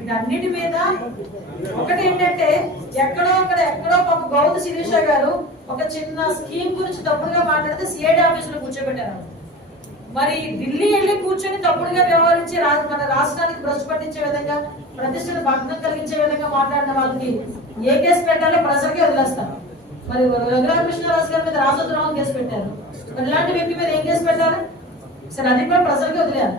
ఇదన్నిటి అన్నిటి మీద ఒకటి ఏంటంటే ఎక్కడో అక్కడ ఎక్కడో పాప గౌతు శిరీష గారు ఒక చిన్న స్కీమ్ గురించి తప్పుడుగా మాట్లాడితే సిఐడి ఆఫీస్లో కూర్చోబెట్టారు. మరి ఢిల్లీ వెళ్ళి కూర్చొని తప్పుడుగా వ్యవహరించి మన రాష్ట్రానికి భ్రష్ పట్టించే విధంగా ప్రతిష్టను భగ్నం కలిగించే విధంగా మాట్లాడిన వాళ్ళకి ఏ కేసు పెట్టాలో ప్రజలకే వదిలేస్తారు. మరి రఘురామకృష్ణరాజు గారి మీద రాజద్రోహం కేసు పెట్టారు. మరి ఇలాంటి వ్యక్తి మీద ఏం కేసు పెట్టారు సరే అది కూడా ప్రజలకే వదిలేరు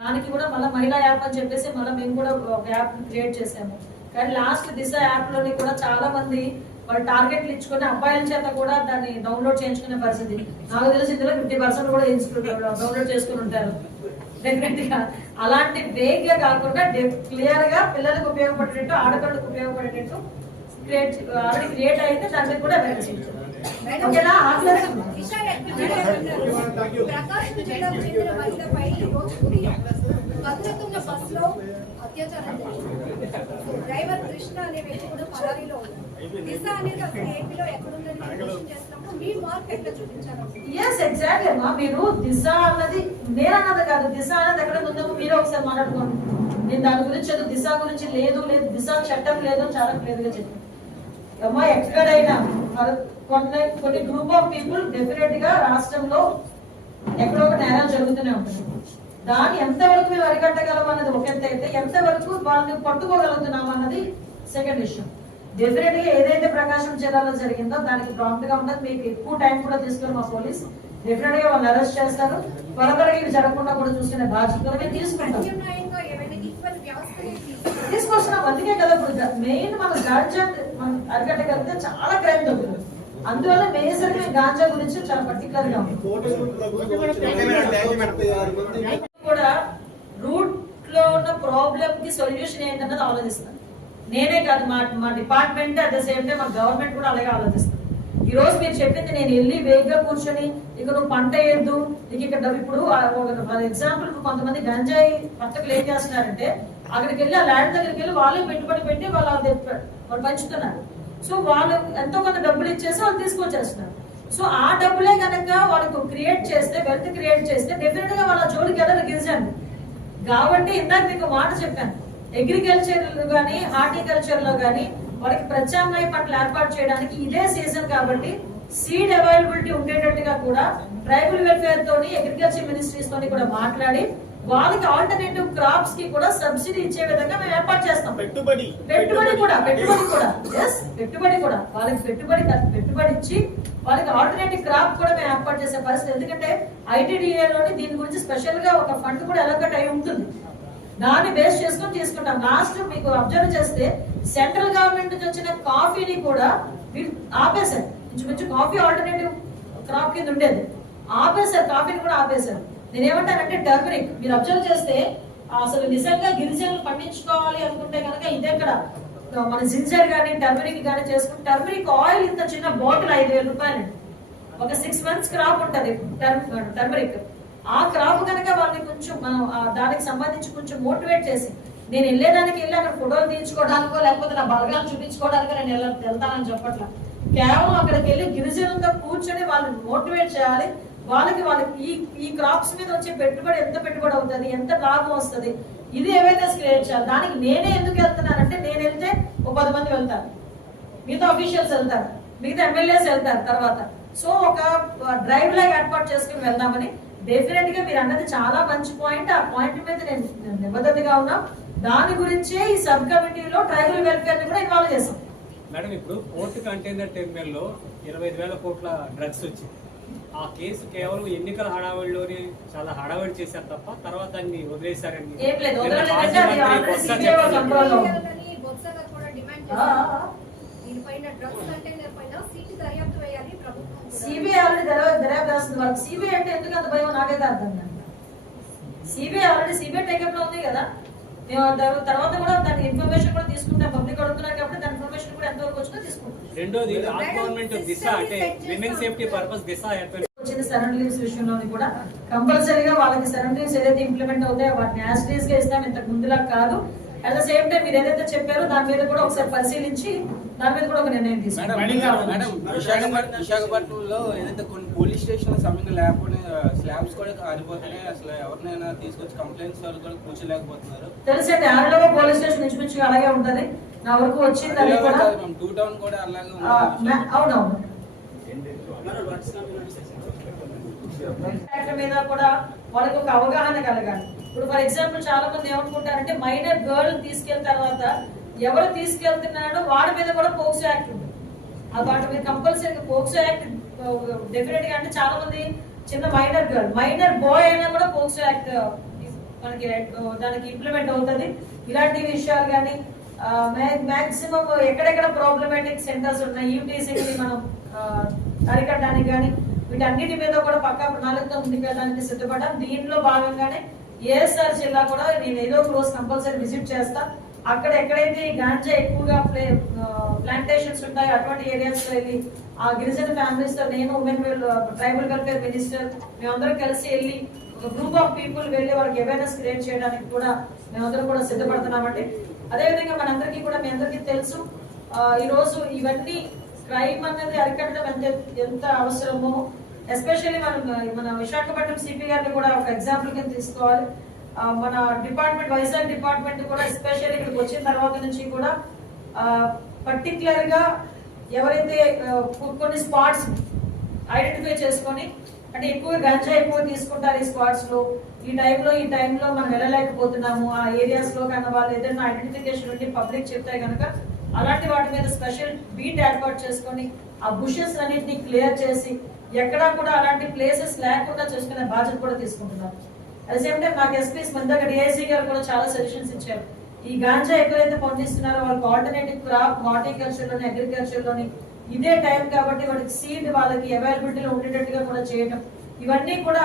దానికి కూడా మళ్ళీ మహిళా యాప్ అని చెప్పేసి మళ్ళీ మేము కూడా ఒక యాప్ క్రియేట్ చేసాము కానీ లాస్ట్ దిశ యాప్లోని కూడా చాలా మంది వాళ్ళు టార్గెట్లు ఇచ్చుకుని అబ్బాయిల చేత కూడా దాన్ని డౌన్లోడ్ చేయించుకునే పరిస్థితి. నాకు తెలిసి ఇందులో ఫిఫ్టీ పర్సెంట్ కూడా డౌన్లోడ్ చేసుకుని ఉంటారు. డెఫినెట్ అలాంటి వేగ్గా కాకుండా క్లియర్గా పిల్లలకు ఉపయోగపడేటట్టు ఆడపిల్లలకు ఉపయోగపడేటట్టు క్రియేట్ ఆల్రెడీ క్రియేట్ అయితే దానికి కూడా అవేర్నెస్ ఇచ్చారు ఓకేనా ఆ ప్రకాశం జిల్లాకు చెందిన మహిళపై ఈ రోజు ఉదయం అత్యాచారం డ్రైవర్ కృష్ణ అనే వ్యక్తి కూడా పరారీలో దిశ అనేది అసలు ఏపీలో ఎక్కడుందని చేసినప్పుడు మీ మార్క్ ఎట్లా చూపించారు? ఎస్ ఎగ్జాక్ట్లీ అమ్మా. మీరు దిశ అన్నది నేను అన్నది కాదు దిశ అన్నది ఎక్కడ ముందు మీరే ఒకసారి మాట్లాడుకోండి. నేను దాని గురించి ఏదో దిశ గురించి లేదు లేదు దిశ చట్టం లేదు అని చాలా క్లియర్ చెప్పాను అమ్మా ఎక్కడైనా కొన్ని కొన్ని గ్రూప్ ఆఫ్ పీపుల్ డెఫినెట్గా రాష్ట్రంలో ఎక్కడో ఒక నేరాలు జరుగుతూనే ఉంటుంది దాన్ని ఎంతవరకు మేము అరికట్టగలం అన్నది ఒక ఎత్తు అయితే ఎంతవరకు వాళ్ళని పట్టుకోగలుగుతున్నాం అన్నది సెకండ్ ఇష్యూ డెఫినెట్గా ఏదైతే ప్రకాశం జిల్లాలో జరిగిందో దానికి ప్రాంప్ట్గా ఉండదు మీకు ఎక్కువ టైం కూడా తీసుకుని మా పోలీస్ డెఫినెట్గా వాళ్ళు అరెస్ట్ చేస్తారు. త్వరగా ఇవి జరగకుండా కూడా చూసుకునే బాధ్యత కూడా మేము తీసుకుంటాం. తీసుకొస్తున్నాం అందుకే కదా ఇప్పుడు. మెయిన్ మనం గాంజా మనం అరికట్టగలిగితే చాలా క్రైమ్ తగ్గుతుంది అందువల్ల మేజర్గా గాంజా గురించి చాలా పర్టికులర్గా ఉంది. కూడా రూట్లో ఉన్న ప్రాబ్లం కి సొల్యూషన్ ఏంటన్నది ఆలోచిస్తాను నేనే కాదు మా మా department at the same time మా గవర్నమెంట్ కూడా అలాగే ఆలోచిస్తుంది. ఈ రోజు మీరు చెప్పింది నేను వెళ్ళి వేగంగా కూర్చొని ఇక నువ్వు పంట వేయద్దు నీకు ఇక్కడ ఇప్పుడు ఫర్ ఎగ్జాంపుల్ కొంతమంది గంజాయి పట్టకులు ఏం చేస్తున్నారంటే అక్కడికి వెళ్ళి ఆ ల్యాండ్ దగ్గరికి వెళ్ళి వాళ్ళే పెట్టుబడి పెట్టి వాళ్ళు అది వాళ్ళు పంచుతున్నారు. సో వాళ్ళు ఎంతో కొంత డబ్బులు ఇచ్చేసి వాళ్ళు తీసుకొచ్చేస్తున్నారు. సో ఆ డబ్బులే కనుక వాళ్ళకు క్రియేట్ చేస్తే వెల్త్ క్రియేట్ చేస్తే డెఫినెట్గా వాళ్ళ జోలికి వెళ్ళరు గిరిజనులు కాబట్టి ఇందాక మీకు మాట చెప్పాను. అగ్రికల్చర్లో కానీ హార్టికల్చర్లో కానీ వాళ్ళకి ప్రత్యామ్నాయ పంటలు ఏర్పాటు చేయడానికి ఇదే సీజన్ కాబట్టి సీడ్ అవైలబిలిటీ ఉండేటట్టుగా కూడా ట్రైబల్ వెల్ఫేర్ తోని అగ్రికల్చర్ మినిస్ట్రీస్ తోని కూడా మాట్లాడి వాళ్ళకి ఆల్టర్నేటివ్ క్రాప్స్కి కూడా సబ్సిడీ ఇచ్చే విధంగా మేము ఏర్పాటు చేస్తాం. పెట్టుబడి. పెట్టుబడి కూడా పెట్టుబడి. కూడా. ఎస్ పెట్టుబడి కూడా. వాళ్ళకి పెట్టుబడి పెట్టుబడి ఇచ్చి వాళ్ళకి ఆల్టర్నేటివ్ క్రాప్ కూడా మేము ఏర్పాటు చేసే పరిస్థితి. ఎందుకంటే ITDA లోని దీని గురించి స్పెషల్గా ఒక ఫండ్ కూడా ఎలకట్ అయి ఉంటుంది. దాన్ని బేస్ చేసుకొని తీసుకుంటాం. లాస్ట్ మీకు అబ్జర్వ్ చేస్తే సెంట్రల్ గవర్నమెంట్ నుంచి వచ్చిన కాఫీని కూడా వీళ్ళు ఆపేశారు. ఇంచుమించు కాఫీ ఆల్టర్నేటివ్ క్రాప్ కింద ఉండేది. ఆపేశారు కాఫీని కూడా ఆపేశారు. నేనేమంటానంటే టర్మరిక్ మీరు అబ్జర్వ్ చేస్తే అసలు నిజంగా గిరిజనులు పండించుకోవాలి అనుకుంటే కనుక ఇదెక్కడ మన జింజర్ కానీ టర్మరిక్ కానీ చేసుకుని టర్మరిక్ ఆయిల్ ఇంత చిన్న బాటిల్ ఐదు వేల రూపాయలు. ఒక సిక్స్ మంత్స్ క్రాప్ ఉంటుంది టర్మరిక్ ఆ క్రాప్ కనుక వాళ్ళని కొంచెం మనం దానికి సంబంధించి కొంచెం మోటివేట్ చేసి నేను వెళ్ళేదానికి వెళ్ళి అక్కడ ఫోటోలు తీయించుకోవడానికో లేకపోతే నా బలగాలు చూపించుకోవడానికో నేను వెళ్ళ- వెళ్తానని చెప్పట్లా. కేవలం అక్కడికి వెళ్ళి గిరిజనులతో కూర్చొని వాళ్ళని మోటివేట్ చేయాలి. వాళ్ళకి వాళ్ళకి ఈ ఈ క్రాప్స్ మీద వచ్చే పెట్టుబడి ఎంత పెట్టుబడి అవుతుంది? ఎంత లాభం వస్తుంది? ఇది ఏవైతే క్రియేట్ చేయాలి దానికి నేనే ఎందుకు వెళ్తున్నానంటే నేను వెళ్తే ఒక పది మంది వెళ్తారు. మిగతా అఫీషియల్స్ వెళ్తారు. మిగతా ఎమ్మెల్యేస్ వెళ్తారు తర్వాత. సో ఒక డ్రైవ్ లాగా ఏర్పాటు చేసుకుని వెళ్దామని డెఫినెట్గా మీరు అన్నది చాలా మంచి పాయింట్ ఆ పాయింట్ మీద నేను నిబద్ధతగా ఉన్నా. దాని గురించే ఈ సబ్ కమిటీలో ట్రైబల్ వెల్ఫేర్ని కూడా ఇన్వాల్వ్ చేసాం మేడం ఇప్పుడు పోర్ట్ కంటైనర్ టెర్మినల్లో ఇరవై ఐదు వేల కోట్ల డ్రగ్స్ వచ్చింది ఆ కేసు కేవలం ఎన్నికల హడావిడిలోనే చాలా హడావిడి చేశారు తప్ప తర్వాత దాన్ని వదిలేశారని దర్యాప్తు. సిబిఐ ఆల్రెడీ దర్యా- దర్యాప్తు చేస్తుంది వాళ్ళకి సిబిఐ అంటే ఎందుకు అంత భయం? నాకైతే అర్థం సిబిఐ ఆల్రెడీ సిబిఐ టేకప్లో ఉంది కదా. మేము దాని తర్వాత కూడా దాని ఇన్ఫర్మేషన్ కూడా తీసుకుంటాం. పబ్లిక్ అడుగుతున్నారు కాబట్టి దాని ఇన్ఫర్మేషన్ కూడా ఎంతవరకు వచ్చిందో తీసుకుంటాం రెండోది గవర్నమెంట్ దిశ అంటే విమెన్ సేఫ్టీ పర్పస్ దిశ వచ్చింది సరెండర్ లీవ్స్ విషయంలోని కూడా. కంపల్సరీగా వాళ్ళకి సరెండర్ లీవ్స్ ఏదైతే ఇంప్లిమెంట్ అవుతాయో వాటిని యాజ్ డేస్గా ఇస్తాం. ఇంతకు ముందులా కాదు. అట్ ద సేమ్ టైం మీరు ఏదైతే చెప్పారో దాని మీద కూడా ఒకసారి పరిశీలించి దాని మీద కూడా ఒక నిర్ణయం తీసుకుంటాం. మేడం మేడం విశాఖపట్నం విశాఖపట్నంలో ఏదైతే కొన్ని పోలీస్ స్టేషన్ సమయంగా లేకపోతే స్లాబ్స్ కూడా కారిపోతున్నాయి అసలు ఎవరినైనా తీసుకొచ్చి కంప్లైంట్స్ వాళ్ళు కూడా కూర్చోలేకపోతున్నారు. తెలుసండి ఆరులో పోలీస్ స్టేషన్ అలాగే ఉంటది. నా వరకు వచ్చింది అది కూడా. మేము టూ టౌన్ కూడా అలాగే అవునవును. మీద కూడా వాళ్ళకి ఒక అవగాహన కలగాలి. ఇప్పుడు ఫర్ ఎగ్జాంపుల్ చాలా మంది ఏమనుకుంటారంటే మైనర్ గర్ల్ తీసుకెళ్ళిన తర్వాత ఎవరు తీసుకెళ్తున్నాడో వాడి మీద కూడా పోక్సో యాక్ట్ ఉంది. ఆ వాటి మీద కంపల్సరీ పోక్సో యాక్ట్ డెఫినెట్గా అంటే చాలా మంది చిన్న మైనర్ గర్ల్ మైనర్ బాయ్ అయినా కూడా పోస్ట్ యాక్ట్ uh, మనకి uh, దానికి ఇంప్లిమెంట్ అవుతుంది. ఇలాంటి విషయాలు కానీ uh, మాక్సిమం ఎక్కడెక్కడ ప్రాబ్లమాటిక్ సెంటర్స్ ఉన్నాయి యూటీసీ మనం అరికట్టడానికి కానీ వీటన్నిటి మీద కూడా పక్కా ప్రణాళికతో ముందుకెళ్ళడానికి సిద్ధపడ్డాం. దీనిలో భాగంగానే ఏఎస్ఆర్ జిల్లా కూడా నేను ఏదో ఒక రోజు కంపల్సరీ విజిట్ చేస్తా. అక్కడ ఎక్కడైతే గాంజా ఎక్కువగా ప్లే ప్లాంటేషన్స్ ఉంటాయో అటువంటి ఏరియాస్లో వెళ్ళి ఆ గిరిజన ఫ్యామిలీస్తో నేను ఉమెన్ ట్రైబల్ వెల్ఫేర్ మినిస్టర్ మేమందరం కలిసి వెళ్ళి ఒక గ్రూప్ ఆఫ్ పీపుల్ వెళ్ళి వాళ్ళకి అవేర్నెస్ క్రియేట్ చేయడానికి కూడా మేమందరం కూడా సిద్ధపడుతున్నామండి. అదేవిధంగా మనందరికీ కూడా మీ అందరికీ తెలుసు ఈరోజు ఇవన్నీ క్రైమ్ అనేది అరికట్టడం ఎంత ఎంత అవసరమో ఎస్పెషల్లీ మనం మన విశాఖపట్నం సిపి గారిని కూడా ఒక ఎగ్జాంపుల్ కింద తీసుకోవాలి. మన డిపార్ట్మెంట్ వైజాగ్ డిపార్ట్మెంట్ కూడా ఎస్పెషల్లీ ఇక్కడికి వచ్చిన తర్వాత నుంచి కూడా పర్టిక్యులర్గా ఎవరైతే కొన్ని స్పాట్స్ ఐడెంటిఫై చేసుకొని అంటే ఎక్కువ గంజా ఎక్కువ తీసుకుంటారు ఈ స్పాట్స్లో ఈ టైంలో ఈ టైంలో మనం వెళ్ళలేకపోతున్నాము. ఆ ఏరియాస్లో కన్నా వాళ్ళు ఏదైనా ఐడెంటిఫికేషన్ ఉండి పబ్లిక్ చెప్తే కనుక అలాంటి వాటి మీద స్పెషల్ బీట్ ఏర్పాటు చేసుకొని ఆ బుషెస్ అన్నింటినీ క్లియర్ చేసి ఎక్కడా కూడా అలాంటి ప్లేసెస్ లేకుండా చేసుకునే బాధ్యత కూడా తీసుకుంటున్నారు. అట్ సేమ్ టైం నాకు మన దగ్గర డిఐసీ గారు కూడా చాలా సజెషన్స్ ఇచ్చారు. ఈ గాంజా ఎక్కడైతే పండిస్తున్నారో వాళ్ళకి ఆల్టర్నేటివ్ క్రాప్ హార్టికల్చర్లోని అగ్రికల్చర్లోని ఇదే టైం కాబట్టి వాళ్ళకి సీడ్ వాళ్ళకి అవైలబిలిటీలో ఉండేటట్టుగా కూడా చేయడం ఇవన్నీ కూడా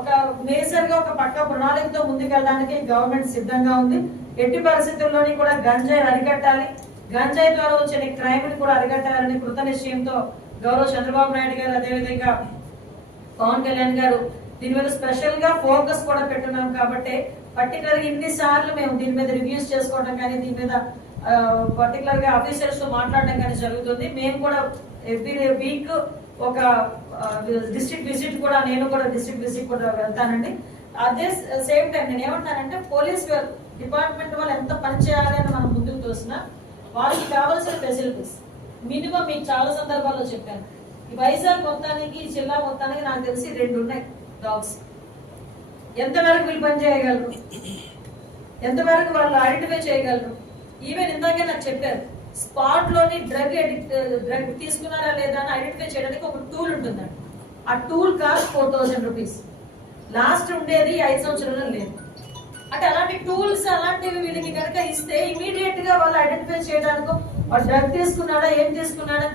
ఒక మేజర్గా ఒక పక్క ప్రణాళికతో ముందుకెళ్ళడానికి గవర్నమెంట్ సిద్ధంగా ఉంది. ఎట్టి పరిస్థితుల్లోని కూడా గంజాయి అరికట్టాలి. గంజాయి ద్వారా వచ్చిన క్రైమ్ని కూడా అరికట్టాలని కృత నిశ్చయంతో గౌరవ చంద్రబాబు నాయుడు గారు అదేవిధంగా పవన్ కళ్యాణ్ గారు దీని మీద స్పెషల్గా ఫోకస్ కూడా పెట్టున్నాం కాబట్టి పర్టికులర్గా ఇన్ని సార్లు మేము దీని మీద రివ్యూస్ చేసుకోవడం కానీ దీని మీద పర్టికులర్గా ఆఫీసర్స్తో మాట్లాడడం కానీ జరుగుతుంది. మేము కూడా ఎవ్రీ వీక్ ఒక డిస్ట్రిక్ట్ విజిట్ కూడా నేను కూడా డిస్ట్రిక్ట్ విజిట్ కూడా వెళ్తానండి. అదే సేమ్ టైం నేను ఏమంటానంటే పోలీస్ డిపార్ట్మెంట్ వాళ్ళు ఎంత పని చేయాలి అని మనం ముందుకు చూసినా వాళ్ళకి కావాల్సిన ఫెసిలిటీస్ మినిమం మీకు చాలా సందర్భాల్లో చెప్పాను. ఈ వైజాగ్ మొత్తానికి జిల్లా మొత్తానికి నాకు తెలిసి రెండు ఉన్నాయి డాగ్స్ ఎంతవరకు వీళ్ళు పని చేయగలరు? ఎంతవరకు వాళ్ళు ఐడెంటిఫై చేయగలరు? ఈవెన్ ఇందాకే నాకు చెప్పారు స్పాట్లోని డ్రగ్ ఎడిక్ట్ డ్రగ్ తీసుకున్నారా లేదా అని ఐడెంటిఫై చేయడానికి ఒక టూల్ ఉంటుందండి ఆ tool cost four thousand rupees. Last ఉండేది ఐదు సంవత్సరాలు లేదు. అంటే అలాంటి టూల్స్ అలాంటివి వీళ్ళకి కనుక ఇస్తే ఇమీడియట్గా వాళ్ళు ఐడెంటిఫై చేయడానికి వాడు డ్రగ్ తీసుకున్నాడా ఏం తీసుకున్నాడా